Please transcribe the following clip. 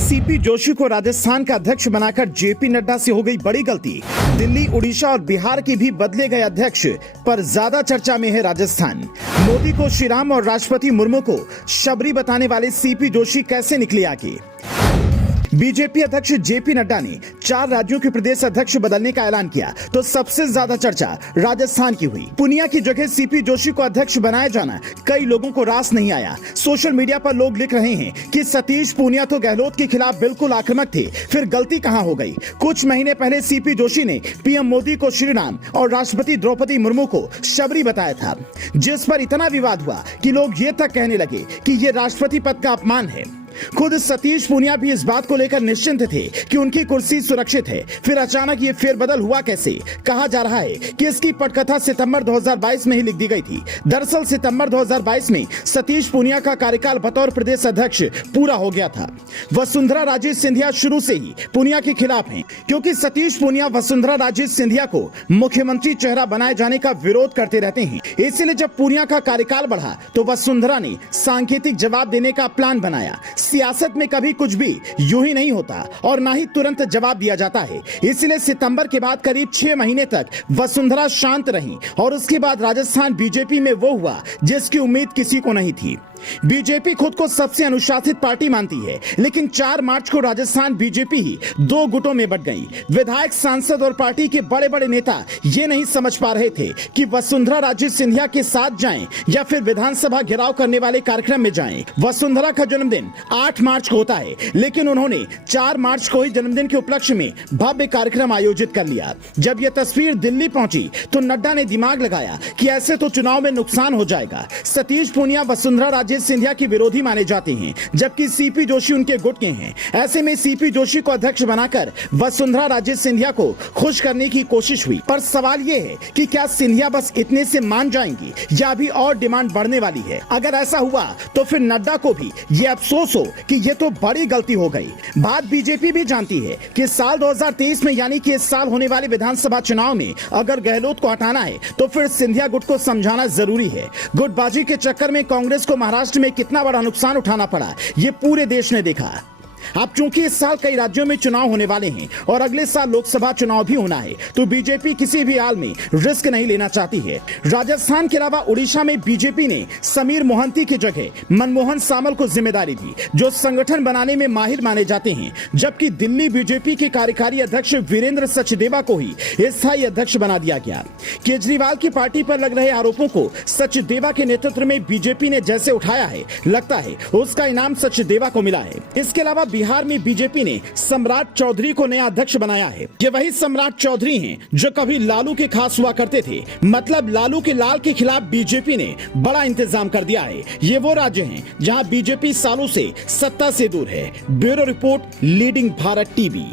CP Joshi को राजस्थान का अध्यक्ष बनाकर जेपी नड्डा से हो गई बड़ी गलती। दिल्ली, उड़ीसा और बिहार के भी बदले गए अध्यक्ष, पर ज्यादा चर्चा में है राजस्थान। मोदी को श्रीराम और राष्ट्रपति मुर्मू को शबरी बताने वाले सीपी जोशी कैसे निकले आगे। बीजेपी अध्यक्ष जेपी नड्डा ने 4 राज्यों के प्रदेश अध्यक्ष बदलने का ऐलान किया तो सबसे ज्यादा चर्चा राजस्थान की हुई। पूनिया की जगह सीपी जोशी को अध्यक्ष बनाया जाना कई लोगों को रास नहीं आया। सोशल मीडिया पर लोग लिख रहे हैं कि सतीश पूनिया तो गहलोत के खिलाफ बिल्कुल आक्रामक थे, फिर गलती कहां हो गई। कुछ महीने पहले सीपी जोशी ने पीएम मोदी को श्रीराम और राष्ट्रपति द्रौपदी मुर्मू को शबरी बताया था, जिस पर इतना विवाद हुआ कि लोग ये तक कहने लगे कि ये राष्ट्रपति पद का अपमान है। खुद सतीश पूनिया भी इस बात को लेकर निश्चिंत थे कि उनकी कुर्सी सुरक्षित है। फिर अचानक ये फेरबदल हुआ कैसे? कहा जा रहा है कि इसकी पटकथा सितंबर 2022 में ही लिख दी गई थी। दरअसल सितंबर 2022 में सतीश पूनिया का कार्यकाल बतौर प्रदेश अध्यक्ष पूरा हो गया था। वसुंधरा राजे सिंधिया शुरू से ही पूनिया के खिलाफ हैं, क्योंकि सतीश पूनिया वसुंधरा राजे सिंधिया को मुख्यमंत्री चेहरा बनाए जाने का विरोध करते रहते हैं। इसलिए जब पूनिया का कार्यकाल बढ़ा तो वसुंधरा ने सांकेतिक जवाब देने का प्लान बनाया। सियासत में कभी कुछ भी यूं ही नहीं होता और ना ही तुरंत जवाब दिया जाता है। इसलिए सितंबर के बाद करीब 6 महीने तक वसुंधरा शांत रही और उसके बाद राजस्थान बीजेपी में वो हुआ जिसकी उम्मीद किसी को नहीं थी। बीजेपी खुद को सबसे अनुशासित पार्टी मानती है, लेकिन 4 मार्च को राजस्थान बीजेपी ही 2 गुटों में बंट गई। विधायक, सांसद और पार्टी के बड़े बड़े नेता ये नहीं समझ पा रहे थे कि वसुंधरा राजे सिंधिया के साथ जाएं या फिर विधानसभा घेराव करने वाले कार्यक्रम में जाएं। वसुंधरा का जन्मदिन 8 मार्च को होता है, लेकिन उन्होंने 4 मार्च को ही जन्मदिन के उपलक्ष्य में भव्य कार्यक्रम आयोजित कर लिया। जब यह तस्वीर दिल्ली पहुंची तो नड्डा ने दिमाग लगाया कि ऐसे तो चुनाव में नुकसान हो जाएगा। सतीश पूनिया वसुंधरा राजे सिंधिया के विरोधी माने जाते हैं, जबकि सीपी जोशी उनके गुट के हैं। ऐसे में सीपी जोशी को अध्यक्ष बनाकर वसुंधरा राजे सिंधिया को खुश करने की कोशिश हुई। पर सवाल यह है कि क्या सिंधिया बस इतने से मान जाएंगी या अभी और डिमांड बढ़ने वाली है? अगर ऐसा हुआ तो फिर नड्डा को भी ये अफसोस हो कि ये तो बड़ी गलती हो गई। बात बीजेपी भी जानती है कि साल 2023 में, यानी कि इस साल होने वाले विधानसभा चुनाव में अगर गहलोत को हटाना है तो फिर सिंधिया गुट को समझाना जरूरी है। गुटबाजी के चक्कर में कांग्रेस को महाराष्ट्र में कितना बड़ा नुकसान उठाना पड़ा, ये पूरे देश ने देखा। अब चूंकि इस साल कई राज्यों में चुनाव होने वाले हैं और अगले साल लोकसभा चुनाव भी होना है, तो बीजेपी किसी भी हाल में रिस्क नहीं लेना चाहती है। राजस्थान के अलावा उड़ीसा में बीजेपी ने समीर मोहंती की जगह मनमोहन सामल को जिम्मेदारी दी, जो संगठन बनाने में माहिर माने जाते हैं। जबकि दिल्ली बीजेपी के कार्यकारी अध्यक्ष वीरेंद्र सचदेवा को ही स्थायी अध्यक्ष बना दिया गया। केजरीवाल की पार्टी पर लग रहे आरोपों को सचदेवा के नेतृत्व में बीजेपी ने जैसे उठाया है, लगता है उसका इनाम सचदेवा को मिला है। इसके अलावा बिहार में बीजेपी ने सम्राट चौधरी को नया अध्यक्ष बनाया है। ये वही सम्राट चौधरी हैं जो कभी लालू के खास हुआ करते थे। मतलब लालू के लाल के खिलाफ बीजेपी ने बड़ा इंतजाम कर दिया है। ये वो राज्य हैं जहां बीजेपी सालों से सत्ता से दूर है। Bureau report, leading Bharat TV.